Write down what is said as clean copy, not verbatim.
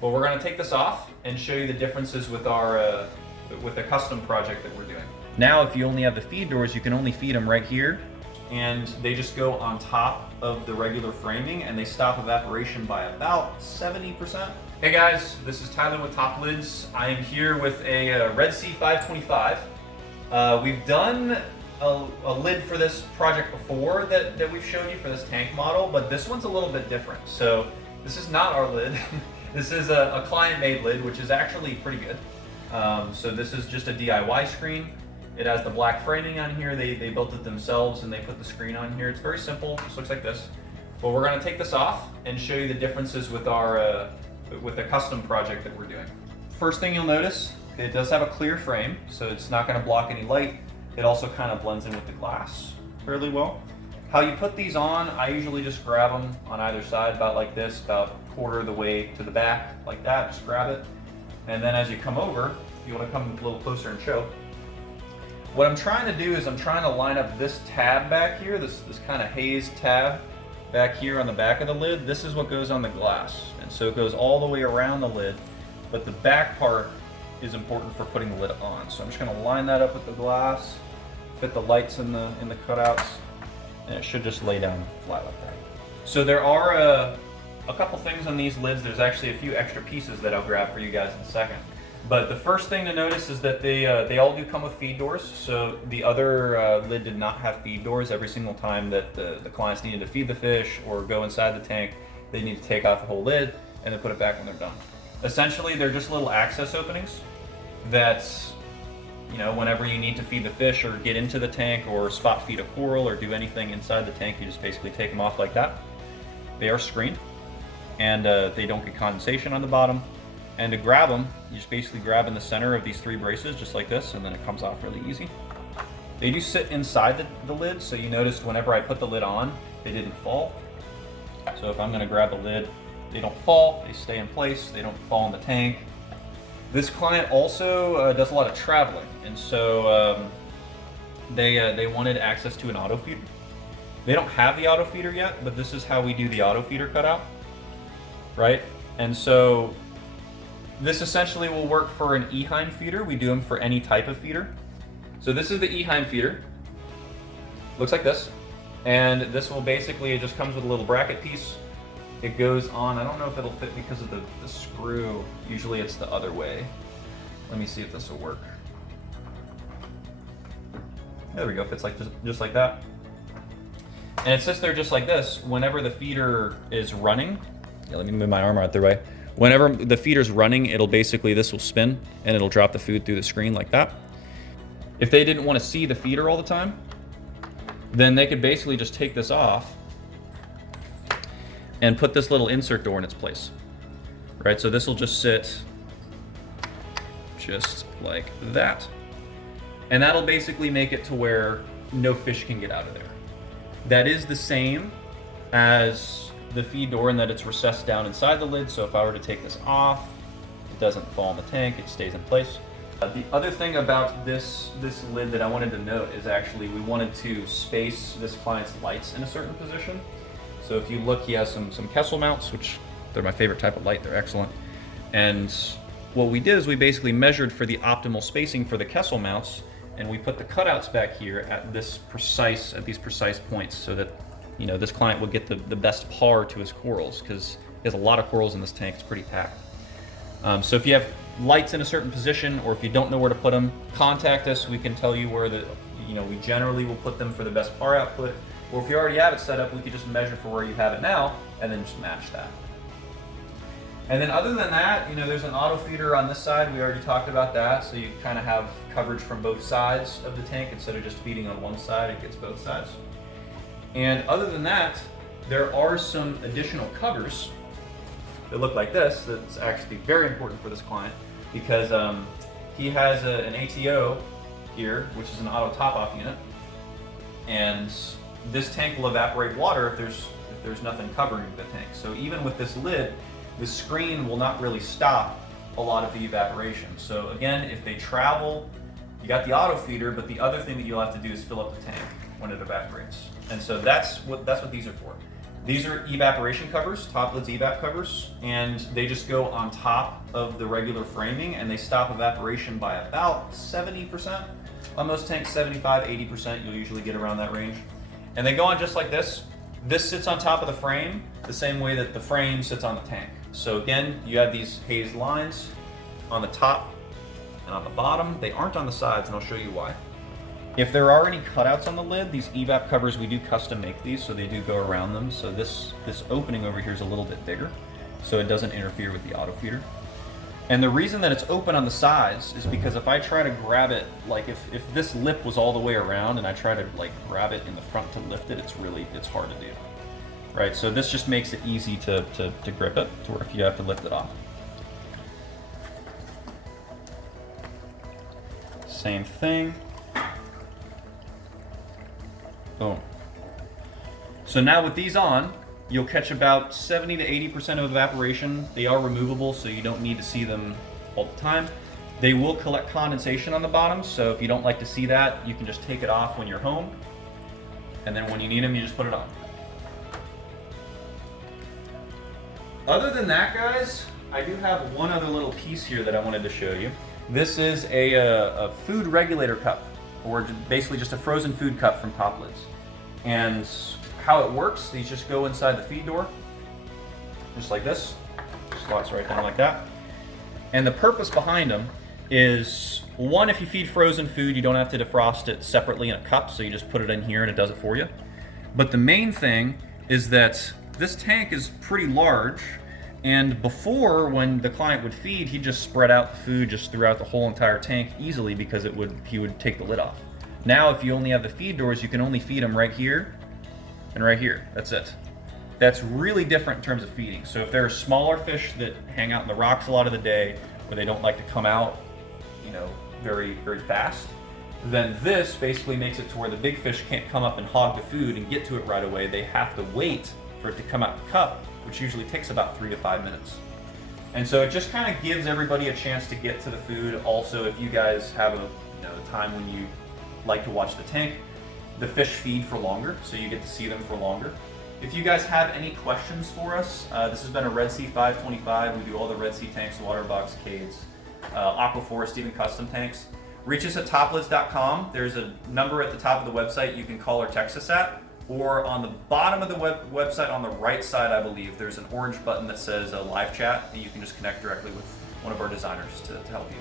Well, we're going to take this off and show you the differences with our with the custom project that we're doing. Now, if you only have the feed doors, you can only feed them right here, and they just go on top of the regular framing, and they stop evaporation by about 70%. Hey guys, this is Tyler with Top Lids. I am here with a Red Sea 525. We've done a lid for this project before that we've shown you for this tank model, but this one's a little bit different. So this is not our lid. This is a client-made lid, which is actually pretty good. So this is just a DIY screen. It has the black framing on here. They built it themselves and they put the screen on here. It's very simple, just looks like this. But we're gonna take this off and show you the differences with our with the custom project that we're doing. First thing you'll notice, it does have a clear frame, so it's not gonna block any light. It also kind of blends in with the glass fairly well. How you put these on, I usually just grab them on either side, about like this, about a quarter of the way to the back, like that, just grab it. And then as you come over, you wanna come a little closer and show. What I'm trying to do is I'm trying to line up this tab back here, this kind of haze tab back here on the back of the lid. This is what goes on the glass. And so it goes all the way around the lid, but the back part is important for putting the lid on. So I'm just gonna line that up with the glass, fit the lights in the cutouts, and it should just lay down flat like that. So there are a couple things on these lids. There's actually a few extra pieces that I'll grab for you guys in a second. But the first thing to notice is that they all do come with feed doors. So the other lid did not have feed doors. Every single time that the clients needed to feed the fish or go inside the tank, they need to take off the whole lid and then put it back when they're done. Essentially, they're just little access openings that, you know, whenever you need to feed the fish or get into the tank or spot feed a coral or do anything inside the tank, you just basically take them off like that. They are screened and they don't get condensation on the bottom. And to grab them, you just basically grab in the center of these three braces, just like this, and then it comes off really easy. They do sit inside the lid, so you noticed whenever I put the lid on, they didn't fall. So if I'm gonna grab the lid, they don't fall, they stay in place, they don't fall in the tank. This client also does a lot of traveling, and so they wanted access to an auto feeder. They don't have the auto feeder yet, but this is how we do the auto feeder cutout, right? And so this essentially will work for an Eheim feeder. We do them for any type of feeder. So this is the Eheim feeder. Looks like this. And this will basically, it just comes with a little bracket piece. It goes on, I don't know if it'll fit because of the screw. Usually it's the other way. Let me see if this will work. There we go, fits like just like that. And it sits there just like this. Whenever the feeder is running, yeah, let me move my arm out the way. Whenever the feeder's running, it'll basically, this will spin and it'll drop the food through the screen like that. If they didn't want to see the feeder all the time, then they could basically just take this off and put this little insert door in its place, right? So this will just sit just like that. And that'll basically make it to where no fish can get out of there. That is the same as the feed door in that it's recessed down inside the lid, so if I were to take this off, it doesn't fall in the tank, it stays in place. The other thing about this lid that I wanted to note is actually we wanted to space this client's lights in a certain position. So if you look, he has some Kessel mounts, which they're my favorite type of light, they're excellent. And what we did is we basically measured for the optimal spacing for the Kessel mounts, and we put the cutouts back here at these precise points so that, you know, this client will get the best par to his corals, because he has a lot of corals in this tank. It's pretty packed. So if you have lights in a certain position, or if you don't know where to put them, contact us. We can tell you where we generally will put them for the best par output. Or if you already have it set up, we could just measure for where you have it now and then just match that. And then other than that, you know, there's an auto feeder on this side. We already talked about that. So you kind of have coverage from both sides of the tank. Instead of just feeding on one side, it gets both sides. And other than that, there are some additional covers that look like this. That's actually very important for this client because he has an ATO here, which is an auto top-off unit. And this tank will evaporate water if there's nothing covering the tank. So even with this lid, the screen will not really stop a lot of the evaporation. So again, if they travel, you got the auto feeder, but the other thing that you'll have to do is fill up the tank when it evaporates. And so that's what these are for. These are evaporation covers, top lids evap covers, and they just go on top of the regular framing and they stop evaporation by about 70%. On most tanks, 75, 80%, you'll usually get around that range. And they go on just like this. This sits on top of the frame the same way that the frame sits on the tank. So again, you have these hazed lines on the top and on the bottom. They aren't on the sides, and I'll show you why. If there are any cutouts on the lid, these evap covers, we do custom make these, so they do go around them. So this opening over here is a little bit bigger, so it doesn't interfere with the auto feeder. And the reason that it's open on the sides is because if I try to grab it, like if this lip was all the way around and I try to like grab it in the front to lift it, it's hard to do. Right, so this just makes it easy to grip it, to where if you have to lift it off. Same thing. Boom. So now with these on, you'll catch about 70 to 80% of evaporation. They are removable, so you don't need to see them all the time. They will collect condensation on the bottom, so if you don't like to see that, you can just take it off when you're home. And then when you need them, you just put it on. Other than that, guys, I do have one other little piece here that I wanted to show you. This is a food regulator cup, or basically just a frozen food cup from Top Lids. And how it works, these just go inside the feed door, just like this. Slots right down like that. And the purpose behind them is, one, if you feed frozen food, you don't have to defrost it separately in a cup, so you just put it in here and it does it for you. But the main thing is that this tank is pretty large, and before, when the client would feed, he'd just spread out the food just throughout the whole entire tank easily because he would take the lid off. Now, if you only have the feed doors, you can only feed them right here and right here. That's it. That's really different in terms of feeding. So if there are smaller fish that hang out in the rocks a lot of the day, where they don't like to come out, very, very fast, then this basically makes it to where the big fish can't come up and hog the food and get to it right away. They have to wait for it to come out the cup, which usually takes about 3 to 5 minutes. And so it just kind of gives everybody a chance to get to the food. Also, if you guys have a time when you like to watch the tank, the fish feed for longer, so you get to see them for longer. If you guys have any questions for us, this has been a Red Sea 525. We do all the Red Sea tanks, water box, cades, aquaforest, even custom tanks. Reach us at toplids.com. There's a number at the top of the website you can call or text us at. Or on the bottom of the website on the right side, I believe, there's an orange button that says live chat, and you can just connect directly with one of our designers to help you.